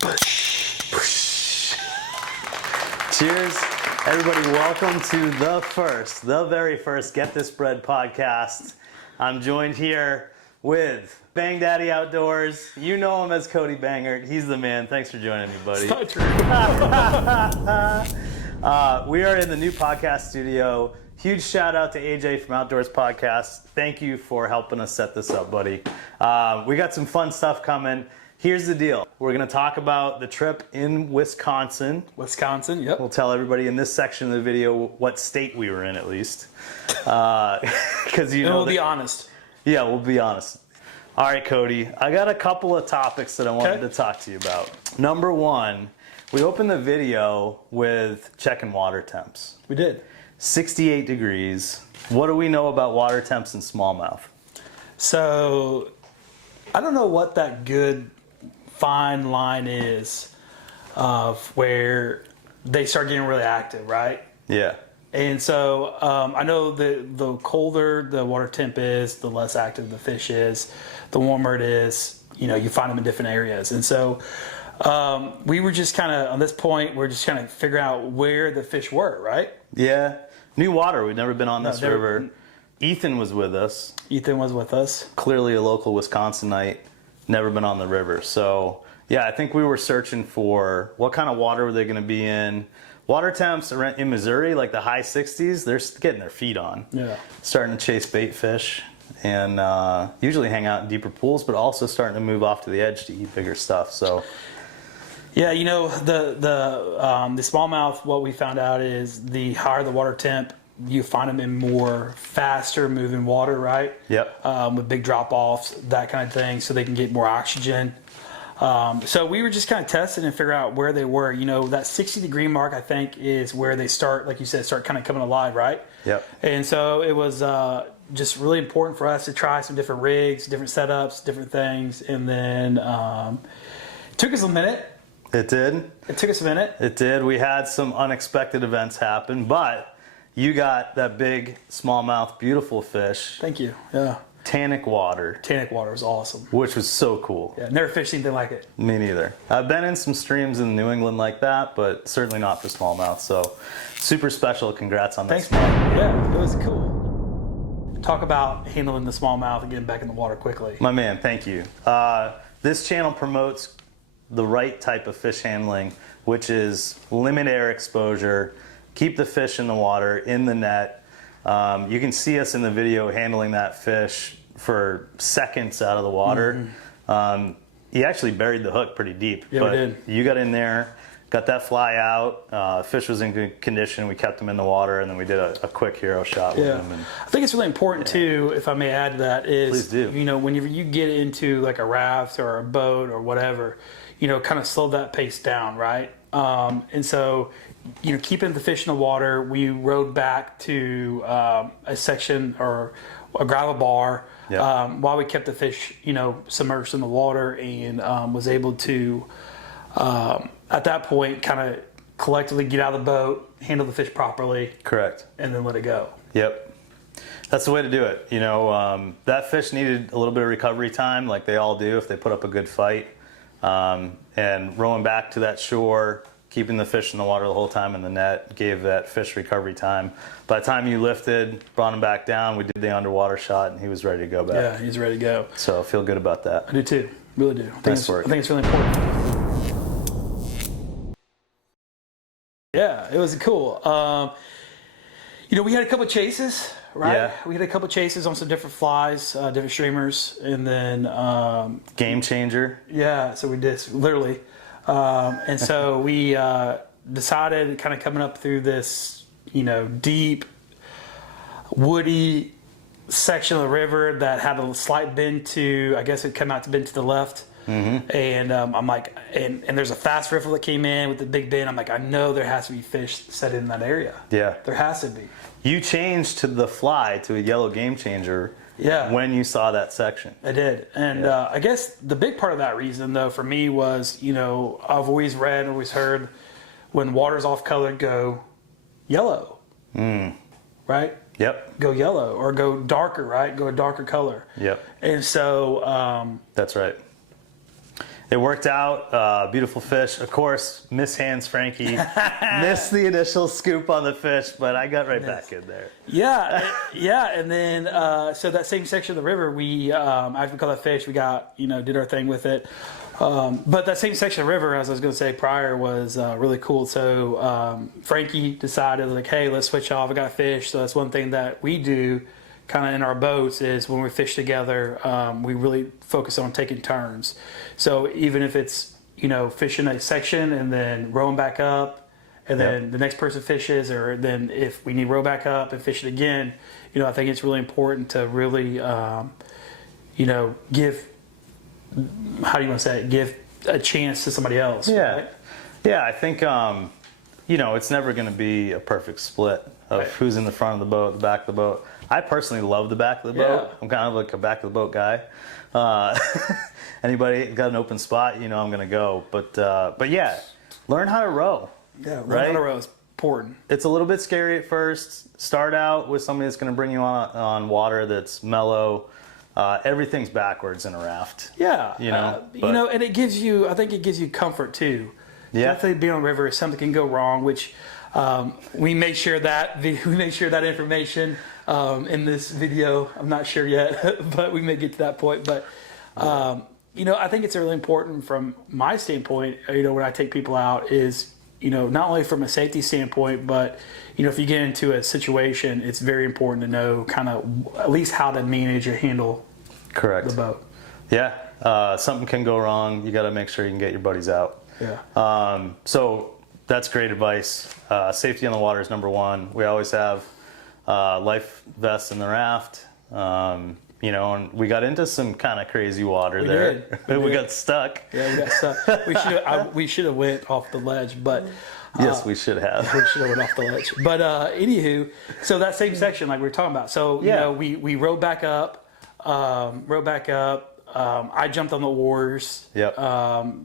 Cheers, everybody. Welcome to the very first Get This Bread podcast. I'm joined here with Bang Daddy Outdoors. You know him as Cody Bangert. He's the man. Thanks for joining me, buddy. It's not true. We are in the new podcast studio. Huge shout out to AJ from Outdoors Podcast. Thank you for helping us set this up, buddy. We got some fun stuff coming. Here's the deal. We're going to talk about the trip in Wisconsin. Wisconsin, yep. We'll tell everybody in this section of the video what state we were in, at least. Because we'll be honest. Yeah, we'll be honest. All right, Cody. I got a couple of topics that I wanted to talk to you about. Number one, we opened the video with checking water temps. We did. 68 degrees. What do we know about water temps in smallmouth? So, I don't know what that good fine line is of where they start getting really active, right? Yeah. And so I know that the colder the water temp is, the less active the fish is. The warmer it is, you find them in different areas. And so we were just kind of, on this point, we're just kind of figuring out where the fish were, right? Yeah. New water. We've never been on this river. Ethan was with us. Ethan was with us. Clearly a local Wisconsinite. Never been on the river. So, yeah, I think we were searching for what kind of water were they going to be in. Water temps in Missouri, like the high 60s, they're getting their feet on. Yeah. Starting to chase bait fish and usually hang out in deeper pools, but also starting to move off to the edge to eat bigger stuff. So, yeah, the smallmouth, what we found out is the higher the water temp, you find them in more faster moving water, right? Yep. With big drop-offs, that kind of thing, so they can get more oxygen. So we were just kind of testing and figure out where they were. That 60-degree mark, I think, is where they start, like you said, start kind of coming alive, right? Yep. And so it was just really important for us to try some different rigs, different setups, different things. And then it took us a minute. It did. It took us a minute. It did. We had some unexpected events happen, but you got that big smallmouth, beautiful fish. Thank you. Yeah. Tannic water. Tannic water was awesome. Which was so cool. Yeah, never fished anything like it. Me neither. I've been in some streams in New England like that, but certainly not for smallmouth. So super special. Congrats on that. Thanks, man. Yeah, it was cool. Talk about handling the smallmouth and getting back in the water quickly. My man, thank you. This channel promotes the right type of fish handling, which is limit air exposure, keep the fish in the water, in the net. You can see us in the video handling that fish for seconds out of the water. Mm-hmm. He actually buried the hook pretty deep. Yeah, but we did. You got in there, got that fly out. Fish was in good condition. We kept him in the water, and then we did a quick hero shot with him. And, I think it's really important too, if I may add to that, is please do. Whenever you get into like a raft or a boat or whatever, kind of slow that pace down, right? And so, keeping the fish in the water, we rode back to a section or a gravel bar while we kept the fish, submerged in the water, and was able to, at that point, kind of collectively get out of the boat, handle the fish properly. Correct. And then let it go. Yep. That's the way to do it. That fish needed a little bit of recovery time, like they all do if they put up a good fight. And rowing back to that shore, keeping the fish in the water the whole time in the net, gave that fish recovery time. By the time you lifted, brought him back down, we did the underwater shot, and he was ready to go back. Yeah, he's ready to go. So I feel good about that. I do too. Really do. Nice work. I think it's really important. Yeah, it was cool. We had a couple of chases, right? Yeah. We had a couple of chases on some different flies, different streamers, and then game changer. Yeah, so we did literally, and so we decided, kind of coming up through this, deep, woody section of the river that had a slight bend to, I guess it come out to bend to the left. Mm-hmm. And I'm like, and there's a fast riffle that came in with the big bend. I'm like, I know there has to be fish set in that area. Yeah. There has to be. You changed to the fly to a yellow game changer when you saw that section. I did. And I guess the big part of that reason, though, for me was, I've always read, always heard, when water's off color, go yellow. Right? Yep. Go yellow or go darker, right? Go a darker color. Yep. And so... that's right. It worked out. Beautiful fish. Of course, Miss Hands Franky missed the initial scoop on the fish, but I got right back in there. Yeah, yeah. And then, so that same section of the river, we, after we caught that fish, we got, did our thing with it. But that same section of the river, as I was going to say prior, was really cool. So Frankie decided, like, hey, let's switch off. I got a fish. So that's one thing that we do kind of in our boats is when we fish together, we really focus on taking turns. So even if it's, fishing a section and then rowing back up, and then the next person fishes, or then if we need to row back up and fish it again, I think it's really important to really, give, how do you want to say it, give a chance to somebody else. Yeah. Right? Yeah, I think, it's never going to be a perfect split of who's in the front of the boat, the back of the boat. I personally love the back of the boat. I'm kind of like a back of the boat guy. Anybody got an open spot, I'm going to go. But yeah, learn how to row. Yeah, learn how to row is important. It's a little bit scary at first. Start out with somebody that's going to bring you on water that's mellow. Everything's backwards in a raft. Yeah, and it gives you, I think it gives you comfort too. Yeah. Definitely being on the river, if something can go wrong, which we may share that information in this video. I'm not sure yet, but we may get to that point. But I think it's really important from my standpoint. When I take people out, is not only from a safety standpoint, but if you get into a situation, it's very important to know kind of at least how to manage or handle the boat. Yeah, something can go wrong. You got to make sure you can get your buddies out. Yeah. So that's great advice. Safety on the water is number one. We always have life vests in the raft. And we got into some kind of crazy water there. We got stuck. Yeah, we got stuck. We should have went off the ledge, but yes, we should have. We should have went off the ledge. But anywho, so that same section, like we were talking about. So we rowed back up. I jumped on the oars. Yep.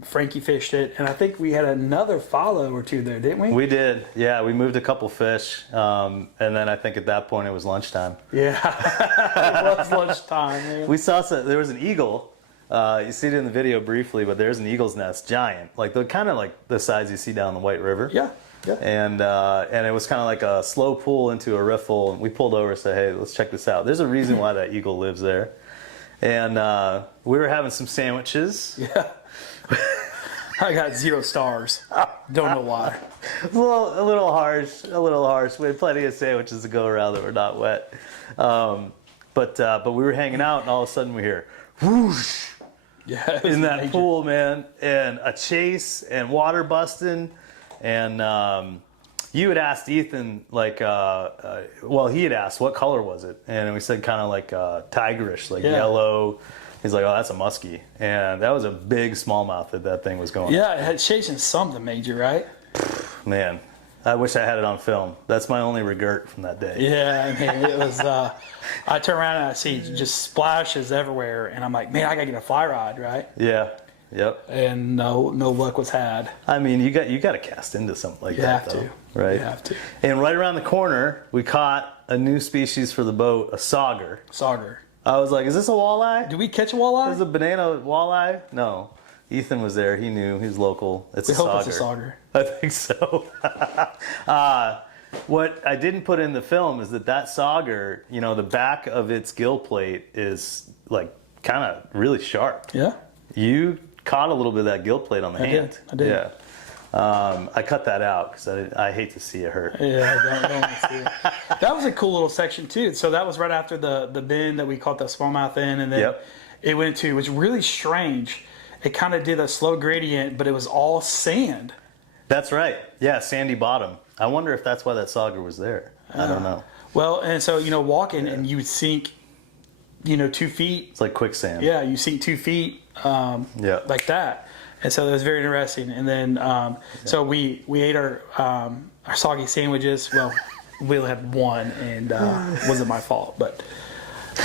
Frankie fished it, and I think we had another follow or two there, didn't we? We did. Yeah, we moved a couple fish, and then I think at that point it was lunchtime. Yeah, it was lunchtime. Man. We saw there was an eagle. You see it in the video briefly, but there's an eagle's nest, giant, like the kind of like the size you see down the White River. Yeah. Yeah. And it was kind of like a slow pull into a riffle, and we pulled over and said, hey, let's check this out. There's a reason why that eagle lives there. And we were having some sandwiches. Yeah. I got 0 stars. Don't know why. A little harsh. We had plenty of sandwiches to go around that were not wet. But we were hanging out, and all of a sudden we hear whoosh in that pool, man, and a chase and water busting. And you had asked Ethan, like, he had asked, what color was it? And we said kind of like tigerish, like yellow. He's like, oh, that's a muskie. And that was a big smallmouth that thing was going. Yeah, it had chasing something major, right? Man, I wish I had it on film. That's my only regret from that day. Yeah, I mean, it was, I turn around and I see just splashes everywhere. And I'm like, man, I got to get a fly rod, right? Yeah. Yep. And no luck was had. I mean, you got to cast into something like that, though. Right? You have to. And right around the corner, we caught a new species for the boat, a sauger. Sauger. I was like, is this a walleye? Did we catch a walleye? Is it a banana walleye? No. Ethan was there. He knew. He's local. It's a sauger. We hope it's a sauger. I think so. What I didn't put in the film is that sauger, the back of its gill plate is like kind of really sharp. Yeah. You caught a little bit of that gill plate on the hand. I did. Yeah. I cut that out because I hate to see it hurt. Yeah, don't want to see it. That was a cool little section too. So that was right after the bend that we caught the smallmouth in, and then it went to. It was really strange. It kind of did a slow gradient, but it was all sand. That's right. Yeah, sandy bottom. I wonder if that's why that sauger was there. I don't know. Well, and so walking and you would sink, 2 feet. It's like quicksand. Yeah, you sink 2 feet. Like that. And so that was very interesting. And then, so we ate our soggy sandwiches. Well, we only had one, and it wasn't my fault. But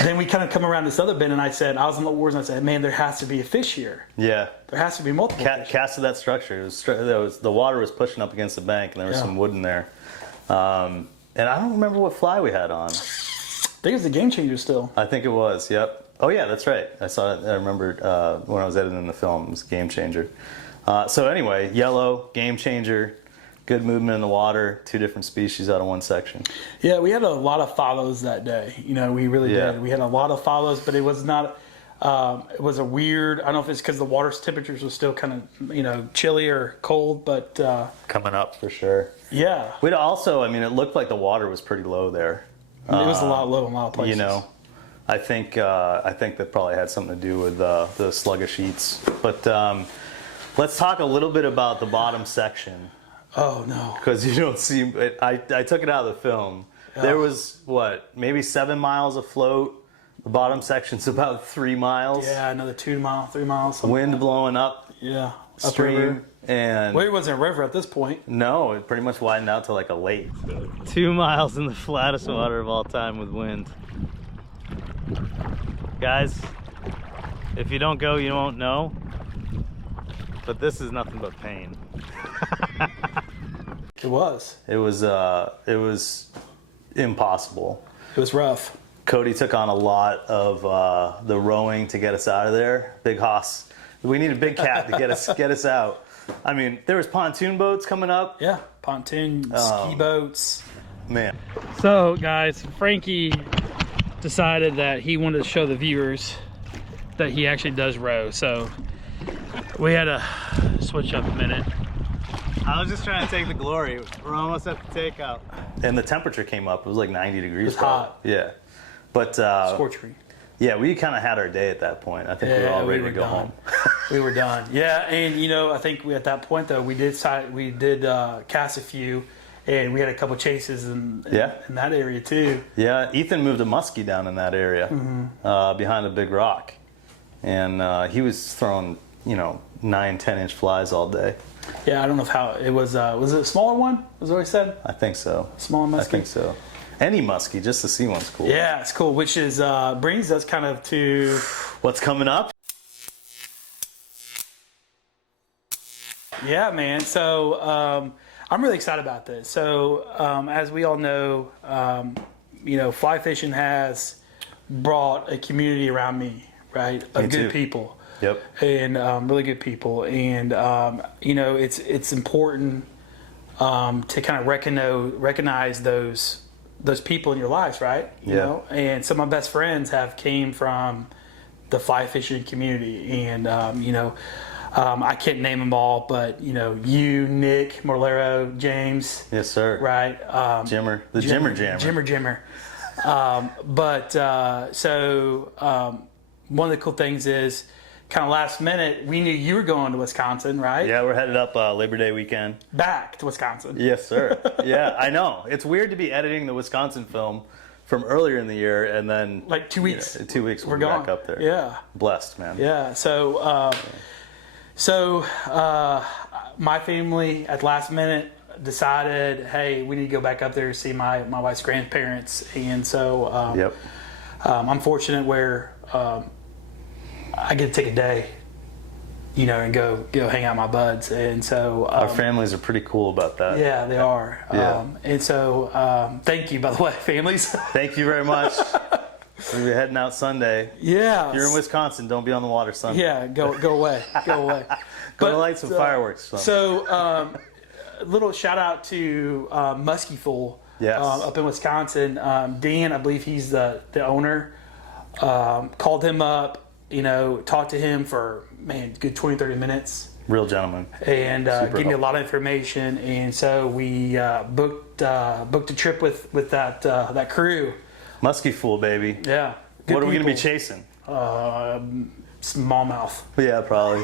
then we kind of come around this other bend, and I was on the oars, and I said, man, there has to be a fish here. Yeah. There has to be multiple fish. Casted that structure. The water was pushing up against the bank, and there was some wood in there. And I don't remember what fly we had on. I think it was the Game Changer still. I think it was, yep. Oh yeah, that's right. I saw it. I remembered when I was editing the film. It was a game changer. So anyway, yellow, game changer, good movement in the water, 2 different species out of one section. Yeah, we had a lot of follows that day. You know, we really Yeah. did. We had a lot of follows, but it was not. It was a weird. I don't know if it's because the water's temperatures were still kind of, you know, chilly or cold, but Coming up for sure. yeah, We'd also, I mean, it looked like the water was pretty low there. it was a lot low in a lot of places. You know, I think that probably had something to do with the sluggish heats. But let's talk a little bit about the bottom section. Oh no. Because you don't see it. I took it out of the film. There was maybe 7 miles afloat. The bottom section's about 3 miles. Yeah, another 2 miles, 3 miles. Wind blowing up Yeah, stream upriver. and Well, it wasn't a river at this point. no, it pretty much widened out to like a lake. 2 miles in the flattest water of all time with wind. Guys, if you don't go, you won't know. But this is nothing but pain. It was. It was impossible. It was rough. Cody took on a lot of the rowing to get us out of there. Big Hoss. We need a big cat to get us out. I mean, there was pontoon boats coming up. Yeah, pontoon, ski boats. Man. So, guys, Frankie decided that he wanted to show the viewers that he actually does row. So we had to switch up a minute. I was just trying to take the glory. We're almost at the takeout. And the temperature came up. It was like 90 degrees. It was hot. Yeah. But Scorchery. yeah, we kind of had our day at that point. I think we were all ready to go home. We were done. Yeah, and you know, I think at that point though, we did cast a few, and we had a couple chases in that area too. Yeah, Ethan moved a muskie down in that area behind a big rock, and he was throwing 9-10 inch flies all day. Yeah, I don't know how it was. Was it a smaller one? Was what he said? I think so. Smaller muskie. I think so. Any muskie, just to see one's cool. Yeah, it's cool. Which is brings us kind of to what's coming up. Yeah, man. So I'm really excited about this. So as we all know, fly fishing has brought a community around me, right? Of good people. Yep. And really good people. And it's important to kind of recognize those people in your lives, right? You know? And some of my best friends came from the fly fishing community, and I can't name them all, but you, Nick, Morlero, James. Yes, sir. Right. Jimmer, the Jimmer Jammer. One of the cool things is, kind of last minute, we knew you were going to Wisconsin, right? Yeah, we're headed up Labor Day weekend. Back to Wisconsin. Yes, sir. Yeah, I know. It's weird to be editing the Wisconsin film from earlier in the year, and then like 2 weeks. 2 weeks we're back gone. up there. Yeah. Blessed, man. Yeah. So my family at the last minute decided, hey, we need to go back up there to see my wife's grandparents, and so I'm fortunate where I get to take a day, and go hang out with my buds, and so our families are pretty cool about that. Yeah, they are. Yeah. And so thank you, by the way, families. Thank you very much. We'll be heading out Sunday. Yeah. If you're in Wisconsin, don't be on the water Sunday. Yeah, go away. Go away. Go to light some fireworks. So a little shout out to Muskie Fool up in Wisconsin. Dan, I believe he's the owner. Called him up, talked to him for, good 20, 30 minutes. Real gentleman. And gave me a lot of information. And so we booked a trip with that crew. Muskie Fool, baby. Yeah. What are we going to be chasing? Smallmouth. Yeah, probably.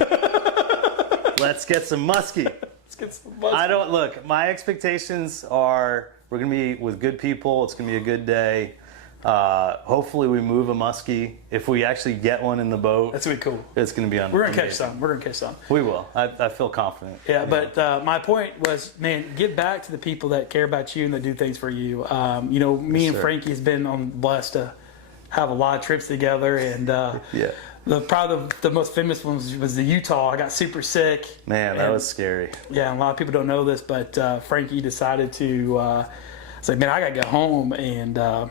Let's get some muskie. Let's get some muskie. Look, my expectations are we're going to be with good people. It's going to be a good day. Hopefully we move a muskie. If we actually get one in the boat, that's going to be cool. It's going to be We're going to catch some. We're going to catch some. We will. I feel confident. Yeah, but my point was, give back to the people that care about you and that do things for you. Me and Frankie has been blessed to have a lot of trips together, and probably the most famous one was the Utah. I got super sick. Man, that was scary. Yeah, and a lot of people don't know this, but Frankie decided to. I was like, man, I gotta go home, and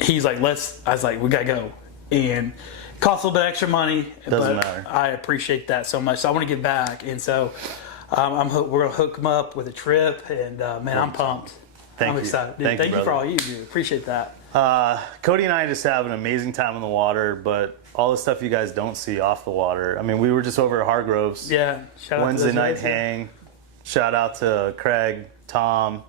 he's like, I was like, we gotta go. and it costs a little bit extra money. Doesn't but matter. I appreciate that so much. So I want to give back, and so we're gonna hook them up with a trip, and man, I'm pumped. I'm excited. Dude, thank you for all you do. Appreciate that. Cody and I just have an amazing time on the water, but all the stuff you guys don't see off the water. I mean, we were just over at Hargrove's. Yeah. Shout out Wednesday to night those guys. hang. Shout out to Craig, Tom,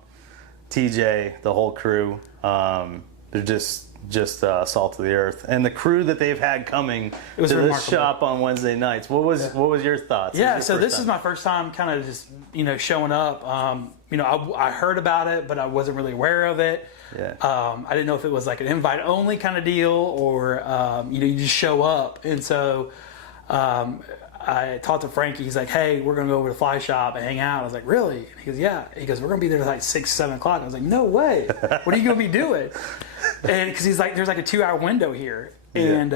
TJ, the whole crew. They're just salt of the earth, and the crew that they've had coming to this remarkable. shop on Wednesday nights. What was your thoughts? Yeah, so this is my first time kind of just, showing up. I heard about it, but I wasn't really aware of it. Yeah. I didn't know if it was like an invite only kind of deal or, you just show up. And so I talked to Frankie. He's like, hey, we're going to go over to the fly shop and hang out. I was like, really? And he goes, yeah. He goes, we're going to be there like 6, 7 o'clock. I was like, no way. What are you going to be doing? And because he's like, there's like a 2-hour window here. And,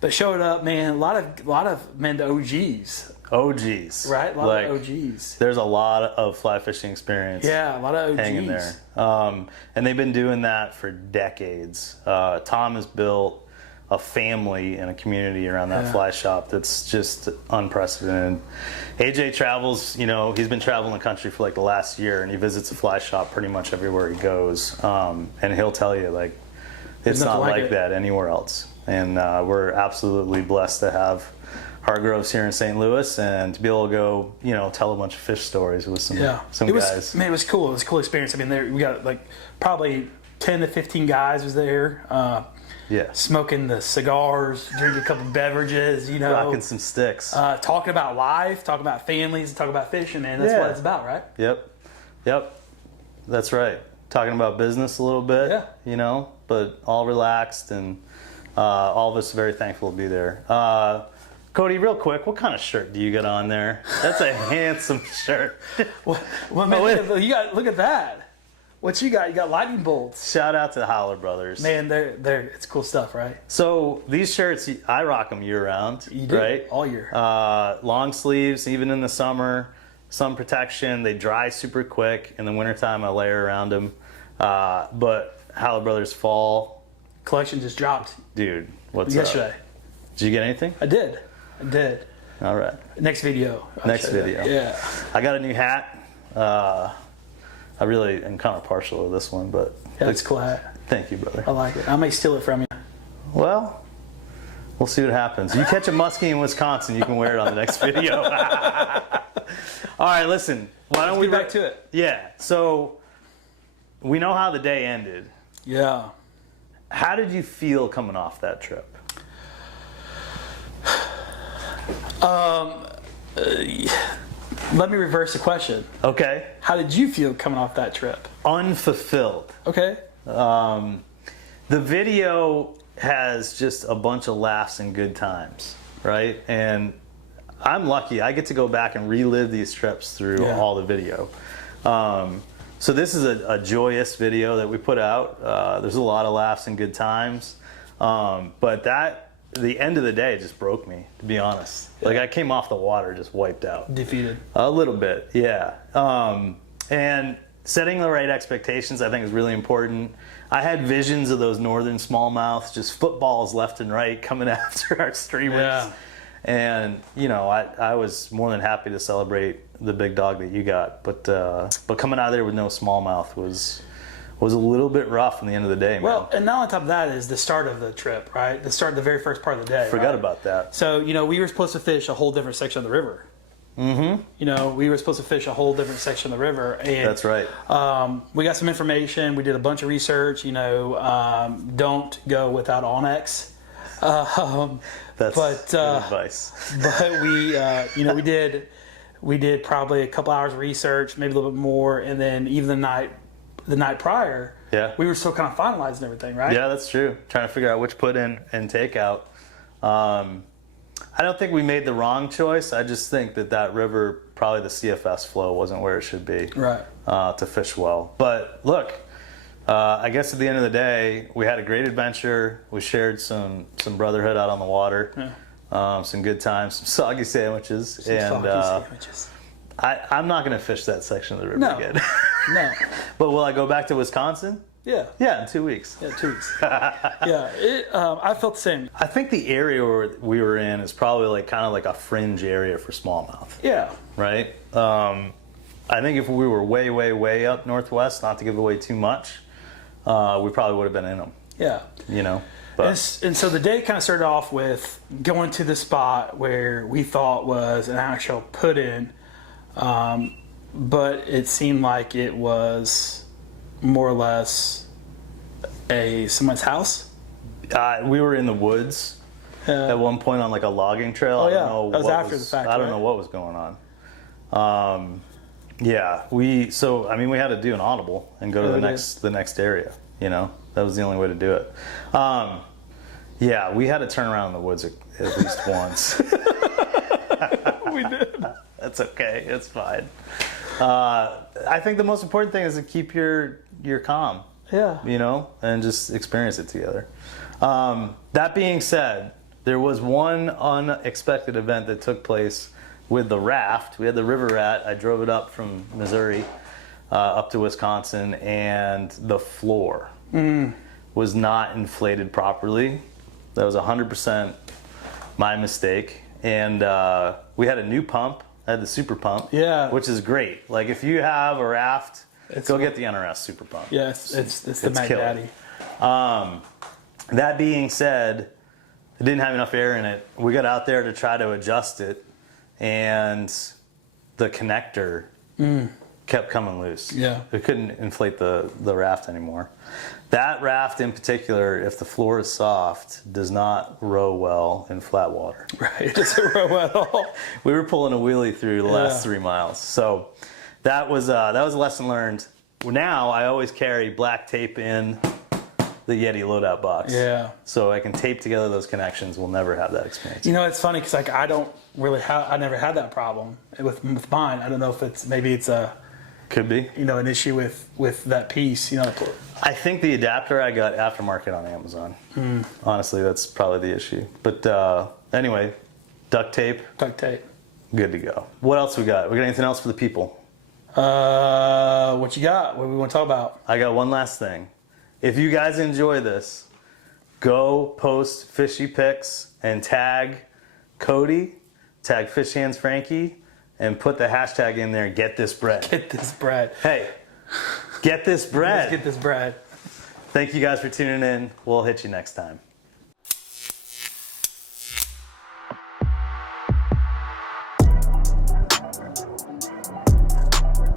but showed up, man, a lot of men, the OGs. OGs. Right? A lot of OGs. There's a lot of fly fishing experience. Yeah, a lot of OGs. Hanging there. And they've been doing that for decades. Tom has built a family and a community around that fly shop that's just unprecedented. AJ travels, he's been traveling the country for like the last year, and he visits a fly shop pretty much everywhere he goes. And he'll tell you, like, it's not like that anywhere else. And we're absolutely blessed to have Hargrove's here in St. Louis, and to be able to go, tell a bunch of fish stories with some guys. Man, it was cool. It was a cool experience. I mean, we got like probably 10 to 15 guys was there. Smoking the cigars, drinking a couple beverages, rocking some sticks, talking about life, talking about families, talking about fishing, man. That's what it's about, right? Yep. That's right. Talking about business a little bit, but all relaxed, and all of us very thankful to be there. Cody, real quick, what kind of shirt do you got on there? That's a handsome shirt. Well, man, look at that. What you got? You got lightning bolts. Shout out to the Howler Brothers. Man, it's cool stuff, right? So these shirts, I rock them year round. You do, right? All year. Long sleeves, even in the summer. Sun protection. They dry super quick. In the wintertime, I layer around them. But Howler Brothers fall collection just dropped. Dude, what's yesterday. up? Did you get anything? I did. All right. Next video. Next video. Yeah. I got a new hat. I really am kind of partial to this one, but that's a cool hat. Thank you, brother. I like it. I may steal it from you. Well, we'll see what happens. You catch a muskie in Wisconsin, you can wear it on the next video. All right, listen. Why don't we get back to it? Yeah. So we know how the day ended. Yeah. How did you feel coming off that trip? Let me reverse the question. Okay. How did you feel coming off that trip? Unfulfilled. Okay. The video has just a bunch of laughs and good times, right? And I'm lucky. I get to go back and relive these trips through all the video. So this is a joyous video that we put out. There's a lot of laughs and good times. But the end of the day just broke me, to be honest. Like, I came off the water just wiped out. Defeated. A little bit, yeah. And setting the right expectations, I think, is really important. I had visions of those northern smallmouths, just footballs left and right coming after our streamers. Yeah. And, I was more than happy to celebrate the big dog that you got. But coming out of there with no smallmouth was a little bit rough in the end of the day, man. Well, and now on top of that is the start of the trip, right? The very first part of the day. Forgot about that. So, we were supposed to fish a whole different section of the river. Mm-hmm. We were supposed to fish a whole different section of the river. And, that's right. We got some information. We did a bunch of research. Don't go without Onyx. That's good advice. But we did probably a couple hours of research, maybe a little bit more, and then even the night prior, we were still kind of finalizing everything, right? Yeah, that's true. Trying to figure out which put in and take out. I don't think we made the wrong choice. I just think that river, probably the CFS flow wasn't where it should be, right? To fish well. But look, I guess at the end of the day, we had a great adventure. We shared some brotherhood out on the water, some good times, some soggy sandwiches, I'm not going to fish that section of the river again. No. But will I go back to Wisconsin? Yeah. Yeah, in 2 weeks. Yeah, 2 weeks. Yeah, I felt the same. I think the area where we were in is probably like kind of like a fringe area for smallmouth, Yeah. right? I think if we were way, way, way up northwest, not to give away too much, we probably would have been in them, Yeah. you know? But And so the day kind of started off with going to the spot where we thought was an actual put-in, but it seemed like it was more or less someone's house. we were in the woods at one point on like a logging trail. Oh, I yeah. don't know That was what after the fact, I don't right? know what was going on. Yeah, we had to do an audible and go to the next area, you know? That was the only way to do it. Yeah, we had to turn around in the woods at least once. We did. That's okay. It's fine. I think the most important thing is to keep your calm, Yeah. you know, and just experience it together. That being said, there was one unexpected event that took place with the raft. We had the river rat. I drove it up from Missouri up to Wisconsin, and the floor was not inflated properly. That was 100% my mistake. And we had a new pump. I had the super pump, Yeah. which is great. Like if you have a raft, go get the NRS super pump. Yeah, it's the Mac killer. Daddy. That being said, it didn't have enough air in it. We got out there to try to adjust it, and the connector kept coming loose. Yeah. It couldn't inflate the raft anymore. That raft in particular, if the floor is soft, does not row well in flat water. Right. It doesn't row at all. We were pulling a wheelie through the last 3 miles. So that was a lesson learned. Now I always carry black tape in the Yeti loadout box. Yeah. So I can tape together those connections. We'll never have that experience. You know, it's funny because like I never had that problem with mine. I don't know if it's a Could be. an issue with that piece. You know. I think the adapter I got aftermarket on Amazon. Honestly, that's probably the issue. But anyway, duct tape, Duct tape. good to go. What else we got? We got anything else for the people? What you got? What do we want to talk about? I got one last thing. If you guys enjoy this, go post fishy pics and tag Cody, tag Fish Hands Franky, and put the hashtag in there, get this bread. Get this bread. Hey, get this bread. Let's get this bread. Thank you guys for tuning in. We'll hit you next time.